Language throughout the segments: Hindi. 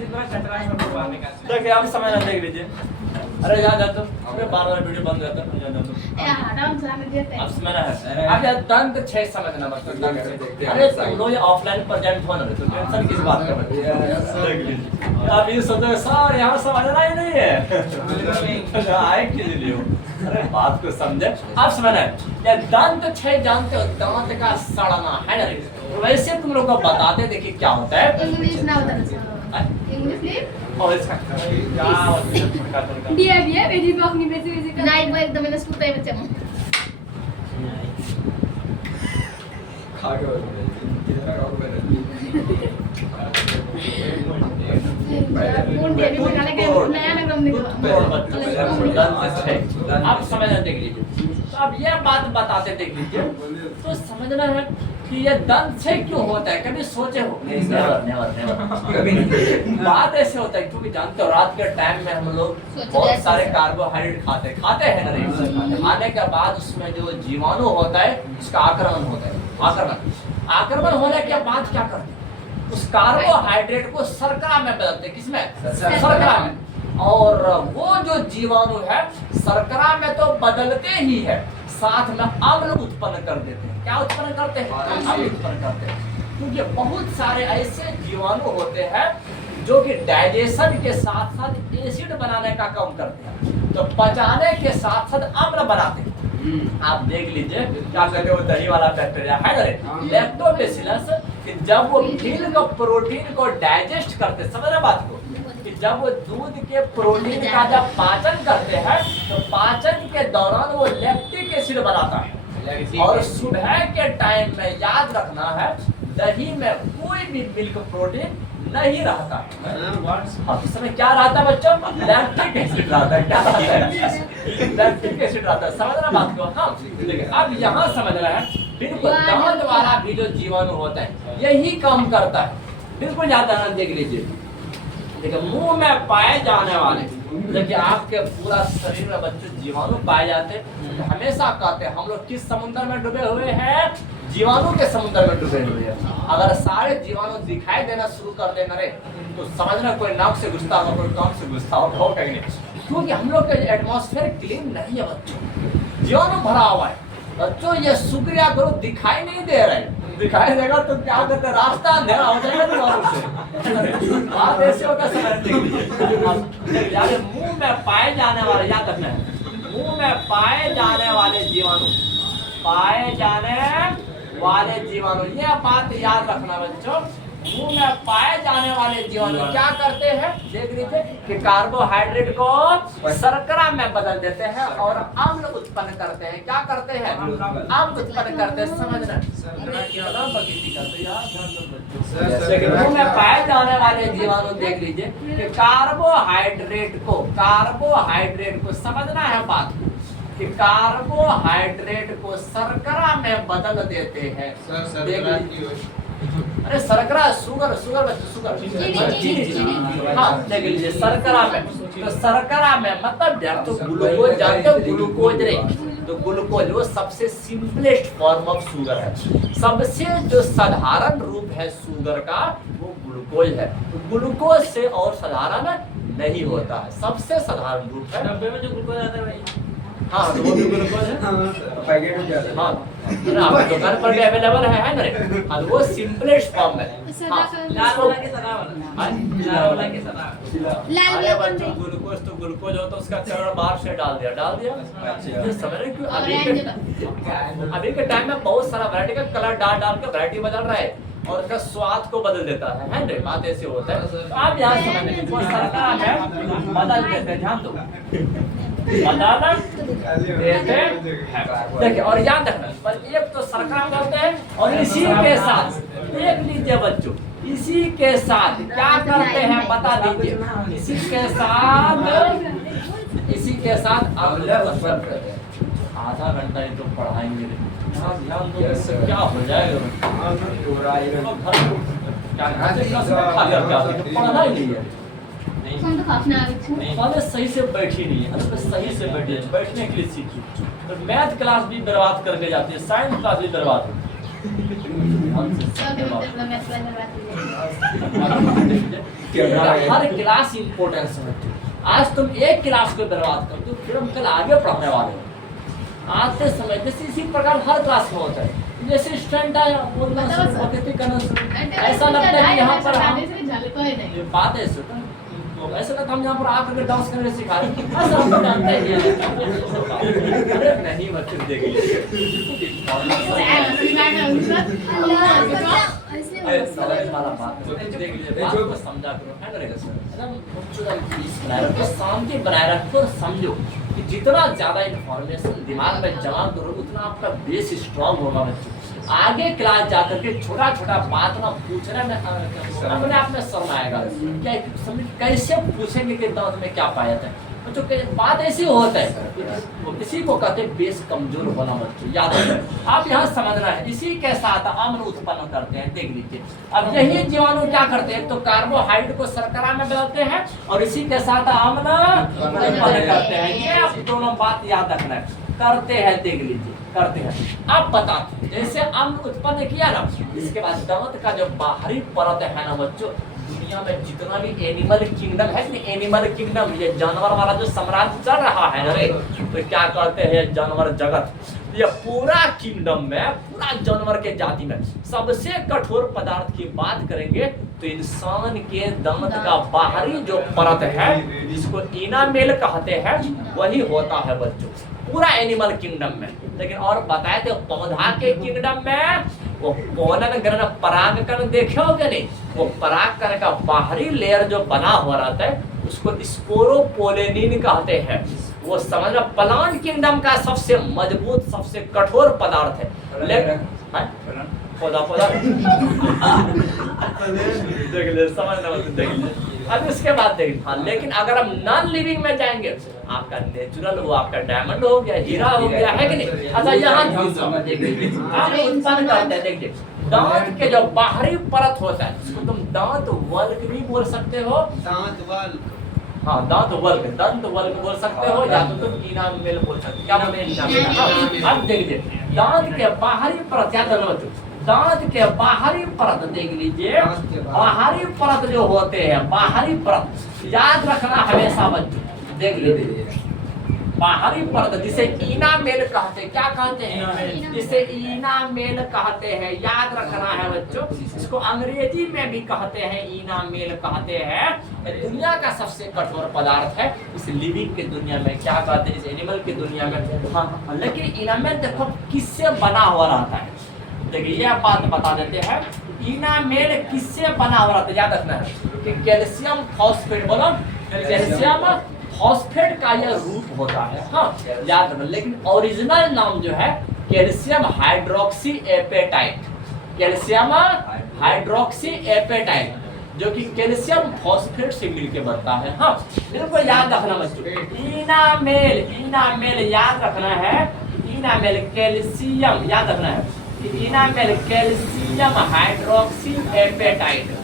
जितना कचरा है सब बाहर निकाल। देखिए आप समय ना देख लीजिए। अरे जा तो अरे बार-बार वीडियो बंद रहता है, जा तो आराम से आने देते हैं। अब समय ना है। अब यार दंत 6 समझना मतलब अरे तुम लोग ये ऑफलाइन प्रेजेंट हो ना तो टेंशन किस बात का देख लीजिए। आप ये सोचो सर यहाँ समझना ही नहीं है आए के लिए हो। अरे बात को समझे आप समझना ये दंत 6 जानते हो दांत का सड़ना है ना रे। वैसे तुम लोग को बताते देखिए क्या होता है इंग्लिश ना बताना सर। इंग्लिश नहीं। और इसका क्या होता है dia jadi bawah ni besi kan. Naik baik teman skuter macam. खा के कितना का हो Pun dia bisa kali kayak naya nak ram आप समझना देख लीजिए। तो अब यह बात बताते देख लीजिए तो समझना है कि ये दंत से क्यों होता है कभी सोचे हो कभी नहीं। बात ऐसे होता है क्योंकि जानते हो रात के टाइम में हम लोग बहुत सारे कार्बोहाइड्रेट खाते हैं ना रे। खाने के बाद उसमें जो जीवाणु होता है उसका आक्रमण होता है। आक्रमण होने के बाद क्या करते हैं उस कार्बोहाइड्रेट को शर्करा में बदलते हैं। किसमें शर्करा में। और वो जो जीवाणु है शर्करा में तो बदलते ही है साथ में अम्ल उत्पन्न कर देते हैं। क्या उत्पन्न करते हैं अम्ल उत्पन्न करते हैं। क्योंकि बहुत सारे ऐसे जीवाणु होते हैं जो कि डाइजेशन के साथ साथ एसिड बनाने का काम करते हैं तो पचाने के साथ साथ अम्ल बनाते हैं। आप देख लीजिए क्या कहते हैं वो दही वाला बैक्टीरिया है ना लैक्टोबैसिलस कि जब वो मिल्क प्रोटीन को डाइजेस्ट करते समझ रहे बात को कि जब वो दूध के प्रोटीन का जब पाचन करते हैं तो पाचन के दौरान वो लैक्टिक एसिड बनाता है। और सुबह के टाइम में याद रखना है दही में कोई भी मिल्क प्रोटीन नहीं रहता है। इस समय क्या रहता है बच्चों लैक्टिक एसिड रहता है। क्या रहता है लैक्टिक एसिड रहता है। समझना बात को हाँ देखिए अब यहाँ समझ रहे हैं बिल्कुल दांत वाला भी जो जीवाणु होता है यही काम करता है। बिल्कुल ज्यादा देख लीजिए देखिए मुंह में पाए जाने वाले देखिए आपके पूरा शरीर में बच्चों जीवाणु पाए जाते हैं। हमेशा कहते हैं हम लोग किस समुद्र में डूबे हुए हैं जीवाणु के समुद्र में डूबे हुए हैं। अगर सारे जीवाणु दिखाई देना शुरू कर देना रे तो समझना कोई नाक से घुसता होगा कोई कान से घुसता होगा कहीं नहीं। क्योंकि हम लोग का एटमॉस्फेयर क्लीन नहीं है बच्चों जीवाणु भरा हुआ है। बच्चों ये शुक्रिया करो दिखाई नहीं दे रहे दिखाई देगा तो क्या करते रास्ता अंधेरा हो जाएगा तुम्हारे से। बात ऐसे होगा समझ यार मुंह में पाए जाने वाले याद रखना है मुंह में पाए जाने वाले जीवाणु ये बात याद रखना बच्चों मुंह में पाए जाने वाले जीवाणु क्या करते हैं देख लीजिए कि कार्बोहाइड्रेट को शर्करा में बदल देते हैं और अम्ल उत्पन्न करते हैं। क्या करते हैं अम्ल उत्पन्न करते हैं। समझना मुंह में पाए जाने वाले जीवाणु देख लीजिए कि कार्बोहाइड्रेट को समझना है बात कि कार्बोहाइड्रेट को शर्करा में बदल देते हैं। अरे शर्करा शुगर हाँ देख लीजिए शर्करा में तो शर्करा में मतलब तो ग्लूकोज जानते हो ग्लूकोज रे तो ग्लूकोज वो सबसे सिंपलेस्ट फॉर्म ऑफ शुगर है। सबसे जो साधारण रूप है शुगर का वो ग्लूकोज है। ग्लूकोज से और साधारण नहीं होता है सबसे साधारण रूप है। 90 में जो ग्लूकोज आता है भाई हाँ तो वो भी ग्लूकोज है पैकेट में क्या है हाँ आप दुकान पर भी अवेलेबल है ना रे हाँ वो सिंपलेस्ट फॉर्म है। लाल वाला के सदा वाला ग्लूकोज तो ग्लूकोज हो तो उसका कलर बाहर से डाल दिया ये समझ रहे क्यों अभी के टाइम में बहुत सारा वैरायटी का कलर डाल के वैरायटी बदल रहा है और उसका स्वाद को बदल देता है ना बात ऐसे होता है। तो आप यहाँ समझने की सरकार है बदल देते हैं ध्यान दो बदल देते हैं देखिए और याद रखना पर एक तो सरकार करते हैं और इसी के साथ देख लीजिए बच्चों इसी के साथ क्या करते हैं बता दीजिए इसी के साथ आधा घंटा ये तो पढ़ाएंगे ध्यान दो क्या हो जाएगा पढ़ना ही नहीं है पहले सही से बैठी नहीं है सही से बैठी है बैठने के लिए सीखी तो मैथ क्लास भी बर्बाद करके जाती है साइंस क्लास भी बर्बाद होती है। हर क्लास इंपॉर्टेंस है बच्चों। आज तुम एक क्लास को बर्बाद कर दो, फिर हम कल आगे पढ़ने वाले हो। आते समय जैसे इसी प्रकार हर क्लास में होता है, जैसे स्टूडेंट आया बोलना शुरू करते करना शुरू, ऐसा लगता है कि यहाँ पर हम ये बात है सुन, तो ऐसा लगता है हम यहाँ पर आकर डांस करने सिखा रहे हैं, ऐसा हम तो जानते हैं। अरे नहीं बच्चे देखिए समझा करो है ना सर, शांति बनाए रखो और समझो कि जितना ज्यादा इंफॉर्मेशन दिमाग में जमा करो उतना आपका बेस स्ट्रांग होगा बच्चों। आगे क्लास जाकर के छोटा छोटा बात ना पूछना में अपने आप में शर्म आएगा। क्या समझ कैसे पूछेंगे कि दांत में क्या पाया था बच्चों, बात ऐसी होता है वो किसी को कहते हैं बेस कमजोर होना बच्चों, याद रखो। आप यहाँ समझना है इसी के साथ अम्ल उत्पन्न करते हैं, देख लीजिए। अब यही जीवाणु क्या करते हैं, तो कार्बोहाइड्रेट को शर्करा में बदलते हैं और इसी के साथ अम्ल उत्पन्न करते हैं। ये आप दोनों बात याद रखना है, करते हैं, देख लीजिए करते हैं। अब बताते हैं जैसे अम्ल उत्पन्न किया ना, इसके बाद दांत का जो बाहरी परत है ना बच्चों, दुनिया में जितना भी एनिमल किंगडम है ना, एनिमल किंगडम ये जानवर वाला जो साम्राज्य चल रहा है ना रे, तो क्या कहते हैं जानवर जगत, ये पूरा किंगडम में पूरा जानवर के जाति में सबसे कठोर पदार्थ की बात करेंगे तो इंसान के दांत का बाहरी जो परत है जिसको इनामेल कहते हैं वही होता है बच्चों, पूरा एनिमल किंगडम में। लेकिन और बताए थे पौधा के किंगडम में वो पोलन ग्रहण परागकण देखे हो क्या नहीं, वो परागकण का बाहरी लेयर जो बना हुआ रहता है उसको स्पोरोपोलेनिन कहते हैं। वो समझ लो प्लांट किंगडम का सबसे मजबूत सबसे कठोर पदार्थ है। लेकिन पौधा पौधा देख ले समझना देख ले। अब इसके बाद देखिए हाँ, लेकिन अगर हम नॉन लिविंग में जाएंगे आपका नेचुरल वो आपका डायमंड हो गया, हीरा हो गया, है कि नहीं। अच्छा यहाँ आप उत्पन्न करते हैं, देखिए दांत के जो बाहरी परत होता है उसको तुम दांत वल्क भी बोल सकते हो, दांत वल्क, हाँ दांत वल्क, दंत वल्क बोल सकते हो, या तो तुम इनामेल बोल सकते हो। क्या बोले इनामेल। अब देखिए दांत के बाहरी परत, याद रखना बच्चों, दांत के बाहरी परत देख लीजिए, बाहरी परत जो होते हैं बाहरी परत याद रखना हमेशा बच्चों, देख लीजिए बाहरी परत जिसे इनामेल कहते हैं, क्या कहते हैं, जिसे इनामेल कहते हैं, याद रखना है बच्चों। इसको अंग्रेजी में भी कहते हैं इनामेल कहते हैं। दुनिया का सबसे कठोर पदार्थ है इस लिविंग की दुनिया में, क्या कहते हैं इस एनिमल की दुनिया में। हाँ लेकिन इनामेल देखो किससे बना हुआ रहता है, देखिए यह बात बता देते हैं इनामेल किससे बना हुआ रहता है, याद रखना है कि कैल्शियम फॉस्फेट, बोलो कैल्शियम फॉस्फेट का यह रूप होता है। हाँ याद रखना, लेकिन ओरिजिनल नाम जो है calcium hydroxy apatite, calcium hydroxy apatite जो कि कैल्शियम फॉस्फेट से मिलकर बनता है। हाँ बिल्कुल याद रखना बच्चों, इनामेल, इनामेल याद रखना है, इनामेल कैल्शियम याद रखना है, enamel calcium hydroxy apatite,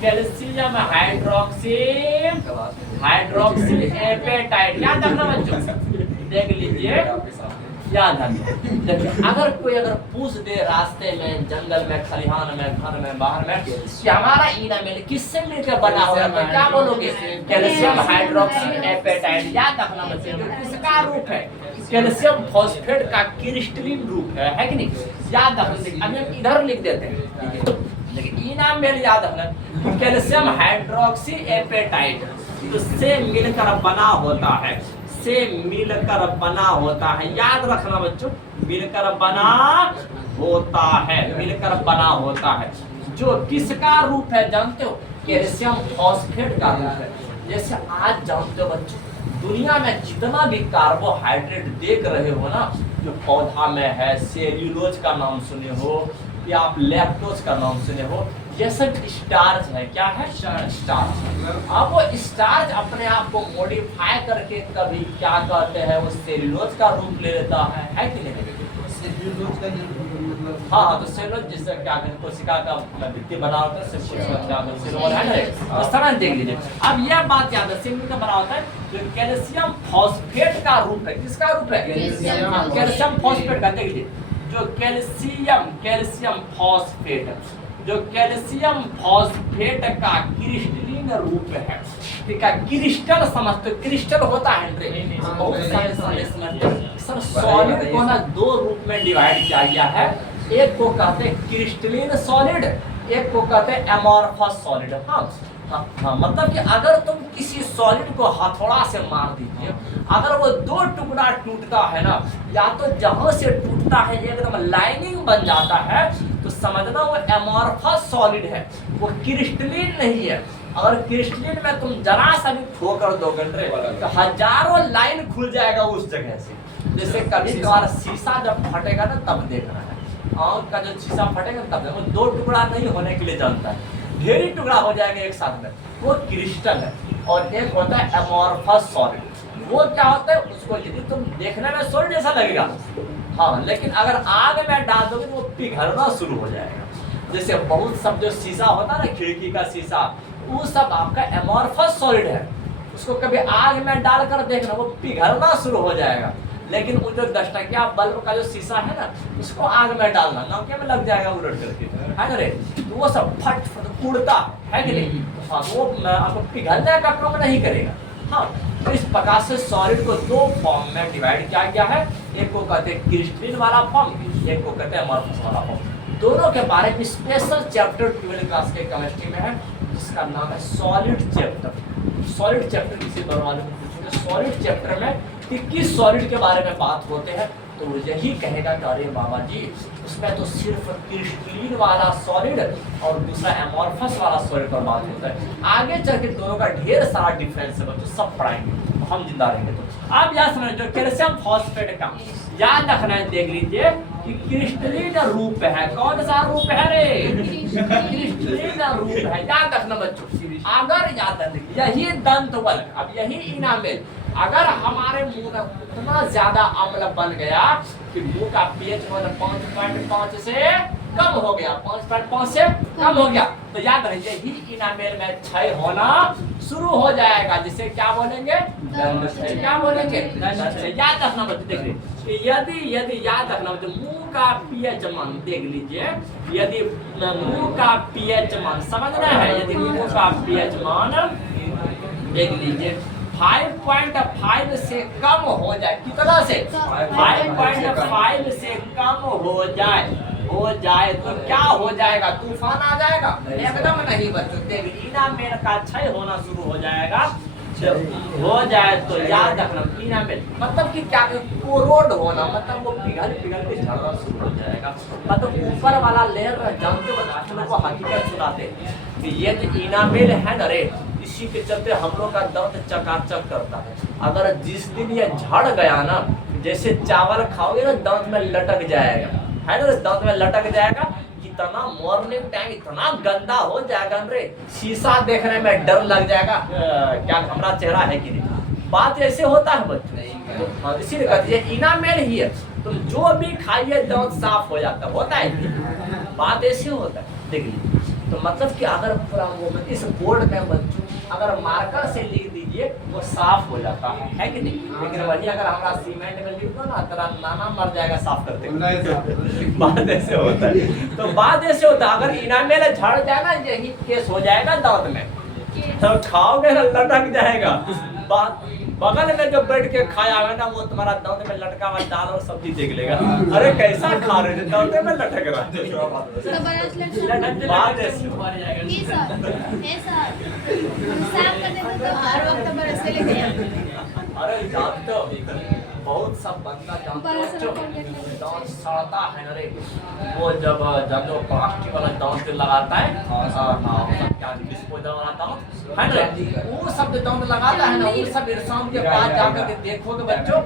calcium hydroxy apatite याद रखना बच्चों, देख लीजिए याद रखना। देखिए अगर कोई अगर पूछ दे रास्ते में, जंगल में, खलिहान में, घर में, बाहर में कि हमारा इनामेल किससे मिलकर बना हुआ है, तो क्या बोलोगे, कैल्शियम हाइड्रोक्सी एपेटाइट। याद रखना बच्चों किसका रूप है, कैल्शियम फॉस्फेट का क्रिस्टलीन रूप है कि नहीं, याद रखना। अभी हम इधर लिख देते हैं, लेकिन इनामेल याद रखना कैल्शियम हाइड्रोक्सी एपेटाइट तो से मिलकर बना होता है, से मिलकर बना होता है, याद रखना बच्चों, मिलकर बना होता है, मिलकर बना होता है। जो किसका रूप है जानते हो, कैल्शियम फॉस्फेट का रूप है। जैसे आज जानते हो बच्चों दुनिया में जितना भी कार्बोहाइड्रेट देख रहे हो ना, जो पौधा में है, सेल्यूलोज का नाम सुने हो या आप लैक्टोज का नाम सुने हो, ये सब स्टार्च है। क्या है, स्टार्च। अब वो स्टार्च अपने आप को मॉडिफाई करके कभी क्या कहते हैं वो सेल्यूलोज का रूप ले लेता है कि नहीं। हाँ तो सेल्यूलोज जिससे क्या कहते हैं कोशिका का भित्ति बना होता है, सेल्यूलोज है ना, तो समझ देख लीजिए। अब यह बात याद है, सेल्यूलोज का बना होता है जो कैल्शियम फॉस्फेट का रूप है। किसका रूप है, कैल्शियम फॉस्फेट का। देख लीजिए जो कैल्शियम फॉस्फेट, जो कैल्शियम फॉस्फेट का क्रिस्टलीन क्रिस्टलीन रूप में है। ठीक है, क्रिस्टल समझते हो, क्रिस्टल होता है बहुत सारे सब सॉलिड को ना दो रूप में डिवाइड किया गया है। एक को कहते हैं क्रिस्टलीन सॉलिड, एक को कहते हैं एमॉर्फस सॉलिड। हाँ, मतलब कि अगर तुम किसी सॉलिड को हथौड़ा से मार दीजिए, अगर वो दो टुकड़ा टूटता है ना, या तो जहां से टूटता है एकदम लाइनिंग बन जाता है, तो समझना वो एमॉर्फस सॉलिड है, वो क्रिस्टलीन नहीं है। अगर क्रिस्टलीन में तुम जरा सा भी ठोकर दोगे तो हजारों लाइन खुल जाएगा उस जगह से। जैसे कभी कभार शीशा जब फटेगा ना तब देखना है, आँख का जो शीशा फटेगा तब वो दो टुकड़ा नहीं होने के लिए जानता है, ढेरी टुकड़ा हो जाएगा एक साथ में, वो क्रिस्टल है। और एक होता है एमॉर्फस सॉलिड, वो क्या होता है, उसको यदि तुम देखने में सॉलिड जैसा लगेगा, हाँ, लेकिन अगर आग में डाल दोगे तो वो पिघलना शुरू हो जाएगा। जैसे बहुत सब जो शीशा होता है ना, खिड़की का शीशा, वो सब आपका एमॉर्फस सॉलिड है, उसको कभी आग में डालकर देखना वो पिघलना शुरू हो जाएगा। लेकिन वो जो 10 टकिया बल्ब का जो शीशा है ना, उसको आग में डालना नौके में लग जाएगा उलट करके, है ना रे, तो वो सब फट फट उड़ता है कि नहीं, हाँ, वो आपको पिघलने का काम नहीं करेगा। हाँ, तो इस प्रकार से सॉलिड को दो फॉर्म में डिवाइड किया गया है, एक को कहते हैं क्रिस्टलीन वाला फॉर्म, एक को कहते हैं एमॉर्फस वाला फॉर्म। दोनों के बारे में स्पेशल चैप्टर 12 क्लास के केमिस्ट्री में है, जिसका नाम है सॉलिड चैप्टर। सॉलिड चैप्टर किसी बार वाले में पूछेंगे, सॉलिड चैप्टर में कि किस सॉलिड के बारे में बात होते हैं, तो वो यही कहेगा कि अरे बाबा जी, उसमें तो सिर्फ क्रिस्टलीन वाला सॉलिड और दूसरा एमॉर्फस वाला सॉलिड पर बात होता है। आगे चल के दोनों का ढेर सारा डिफरेंस है बच्चों, सब पढ़ाएंगे तो हम जिंदा रहेंगे। तो आप याद समझ, जो कैल्शियम फॉस्फेट का याद रखना है, देख लीजिए कि क्रिस्टलीन रूप है। कौन सा रूप है रे? क्रिस्टलीन रूप है, याद रखना बच्चों। अगर याद रखना, यही दंतवल, अब यही इनामेल, अगर हमारे मुंह में उतना ज्यादा अम्ल बन गया कि मुंह का पीएच 5.5 से कम हो गया, 5.5 से कम हो गया, तो याद रखिए ही इनामेल में क्षय होना शुरू हो जाएगा, जिसे क्या बोलेंगे? क्या बोलेंगे? याद रखना बच्चे, देख लीजिए, यदि याद रखना बच्चे, मुंह का पीएच मान देख लीजिए, यदि मुंह का पीएच मान समझना है, यदि मुंह का पीएच मान देख लीजिए 5.5 से कम हो जाए, कितना से? 5.5 से कम हो जाए तो क्या हो जाएगा? तूफान आ जाएगा? एकदम नहीं बच्चों, देखिए इनामेल का क्षय होना शुरू हो जाएगा। हो जाए तो याद रखना, इनामेल मतलब कि क्या, कोरोड होना, मतलब वो पिघल के झड़ना शुरू हो जाएगा। मतलब ऊपर वाला लेयर जानते हो, को हकीकत सुनाते कि ये जो इनामेल है ना रे, इसी के चलते हम लोग का दांत चकाचक करता है। अगर जिस दिन ये झड़ गया ना, जैसे चावल खाओगे ना दांत में लटक जाएगा, है ना, दांत में लटक जाएगा, इतना मॉर्निंग टाइम इतना गंदा हो जाएगा रे, शीशा देखने में डर लग जाएगा, क्या हमारा चेहरा है कि नहीं। बात ऐसे होता है बच्चों, तो इसीलिए कहते हैं इनामेल ही है, तुम जो भी खाइए दांत साफ हो जाता होता है, बात ऐसे होता है। देख लीजिए, तो मतलब कि अगर पूरा वो इस बोर्ड में बच्चों अगर मार्कर से लिख दीजिए वो साफ हो जाता है कि नहीं। लेकिन वही अगर हमारा सीमेंट में लिख दो ना, तेरा नाना मर जाएगा साफ करते बात ऐसे होता है। तो बात ऐसे होता है, अगर इनामेल झड़ जाए ना, यही केस हो जाएगा दांत में, तो खाओगे ना लटक जाएगा। बगल में जो बैठ के खाया है ना, वो तुम्हारा दांत में लटका हुआ दाल और सब्जी देख लेगा, अरे कैसा खा रहे थे, दांत में लटक रहा है। अरे जानते हो, बहुत सब बंदा जानते हो दांत सड़ता है ना रे, वो जब जो प्लास्टिक वाला दांत लगाता है, क्या डिस्पोजल वाला दांत है ना, वो सब दांत लगाता है ना, वो सब इंसान के पास जाकर के देखोगे बच्चों,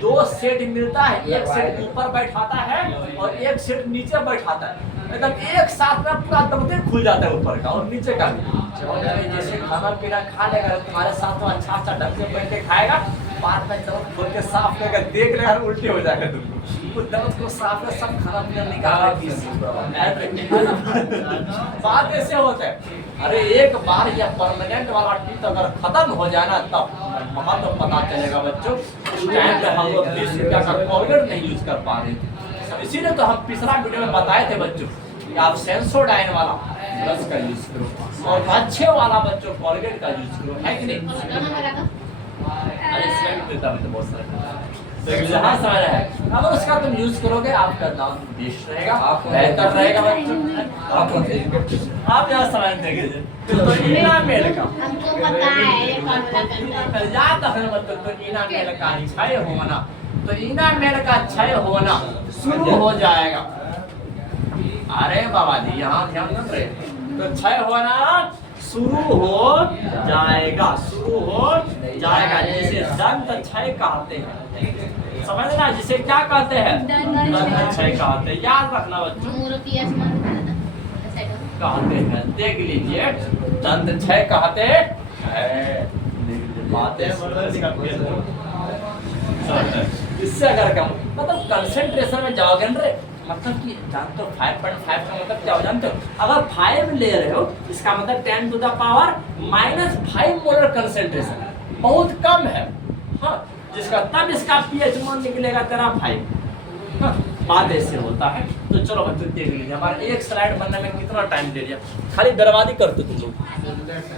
2 सेट मिलता है, एक सेट ऊपर बैठाता है और एक सेट नीचे बैठाता है, एकदम एक साथ में पूरा दबते खुल जाता है ऊपर का और नीचे का भी। जैसे खाना पीना खा लेगा तुम्हारे साथ, तो अच्छा ढंग से बैठ के खाएगा, बाद में दांत खोल के साफ करके देख लेगा, उल्टी हो जाएगा तुमको, उस दांत को साफ कर सब खाना पीना निकाल बात ऐसे होता है। अरे एक बार यह परमानेंट वाला टीथ अगर खत्म हो जाए ना, तब वहां तो पता चलेगा बच्चों, उस टाइम पे हम लोग 20 रुपया का कोलगेट नहीं यूज कर पा रहे थे। इसीलिए तो हम पिछला वीडियो में बताए थे बच्चों कि आप सेंसोडाइन वाला ब्रश का यूज करो और अच्छे वाला बच्चों कॉलगेट का यूज करो, है कि नहीं? दोनों मेरा का अरे स्लाइड देता मैं तो बहुत सारा तो हाँ समझ रहा है। अगर उसका तुम यूज करोगे आपका दांत बेस्ट रहेगा, बेहतर रहेगा बच्चों। आप यहाँ समझ देंगे तो इनामेल का हमको पता है ये कौन सा करता है। याद रखना मतलब तो इनामेल का क्षय होना, तो इनामेल का क्षय होना शुरू हो जाएगा। अरे बाबा जी यहाँ ध्यान न रहे, तो क्षय होना शुरू हो जाएगा, शुरू हो जाएगा, जिसे दंत क्षय कहते हैं। समझना, जिसे क्या कहते हैं? दंत क्षय कहते हैं। याद रखना बच्चों, मुंह पिया से मार देता था ऐसा कहते हैं, देख लीजिए दंत क्षय कहते हैं। बातें इससे अगर कम मतलब कंसंट्रेशन में जाओगे ना रे, मतलब कि जानते हो 5.5 का मतलब क्या हो जानते हो? अगर 5 ले रहे हो इसका मतलब 10 to the power -5 molar concentration बहुत कम है। हाँ, जिसका तब इसका पीएच मान निकलेगा तेरा 5। हाँ, बात ऐसे होता है। तो चलो बच्चों देख लीजिए हमारे एक स्लाइड बनने में कितना टाइम दे दिया, खाली बर्बादी करते तुम लोग।